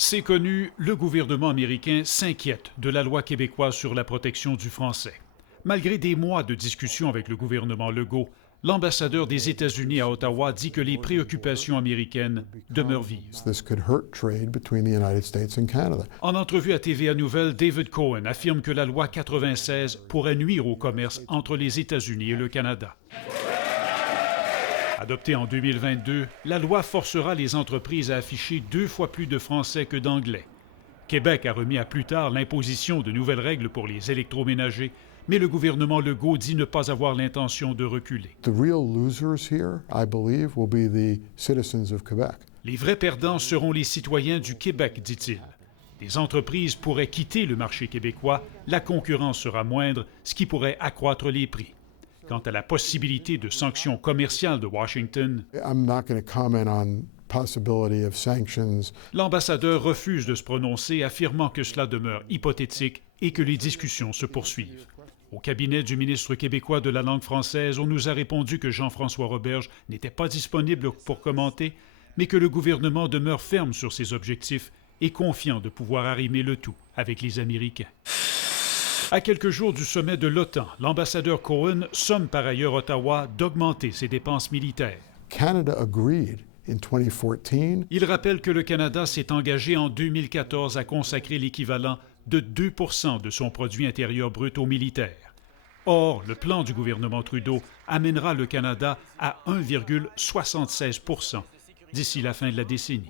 C'est connu, le gouvernement américain s'inquiète de la loi québécoise sur la protection du français. Malgré des mois de discussions avec le gouvernement Legault, l'ambassadeur des États-Unis à Ottawa dit que les préoccupations américaines demeurent vives. En entrevue à TVA Nouvelles, David Cohen affirme que la loi 96 pourrait nuire au commerce entre les États-Unis et le Canada. Adoptée en 2022, la loi forcera les entreprises à afficher 2 fois plus de français que d'anglais. Québec a remis à plus tard l'imposition de nouvelles règles pour les électroménagers, mais le gouvernement Legault dit ne pas avoir l'intention de reculer. Les vrais perdants seront les citoyens du Québec, dit-il. Les entreprises pourraient quitter le marché québécois, la concurrence sera moindre, ce qui pourrait accroître les prix. Quant à la possibilité de sanctions commerciales de Washington, l'ambassadeur refuse de se prononcer, affirmant que cela demeure hypothétique et que les discussions se poursuivent. Au cabinet du ministre québécois de la langue française, on nous a répondu que Jean-François Roberge n'était pas disponible pour commenter, mais que le gouvernement demeure ferme sur ses objectifs et confiant de pouvoir arrimer le tout avec les Américains. À quelques jours du sommet de l'OTAN, l'ambassadeur Cohen somme par ailleurs Ottawa d'augmenter ses dépenses militaires. Il rappelle que le Canada s'est engagé en 2014 à consacrer l'équivalent de 2 % de son produit intérieur brut aux militaires. Or, le plan du gouvernement Trudeau amènera le Canada à 1,76 % d'ici la fin de la décennie.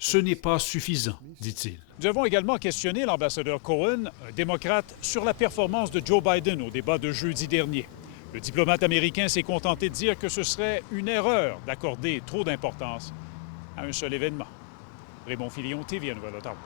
Ce n'est pas suffisant, dit-il. Nous avons également questionné l'ambassadeur Cohen, un démocrate, sur la performance de Joe Biden au débat de jeudi dernier. Le diplomate américain s'est contenté de dire que ce serait une erreur d'accorder trop d'importance à un seul événement. Raymond Filion, TVA Nouvelle, Ottawa.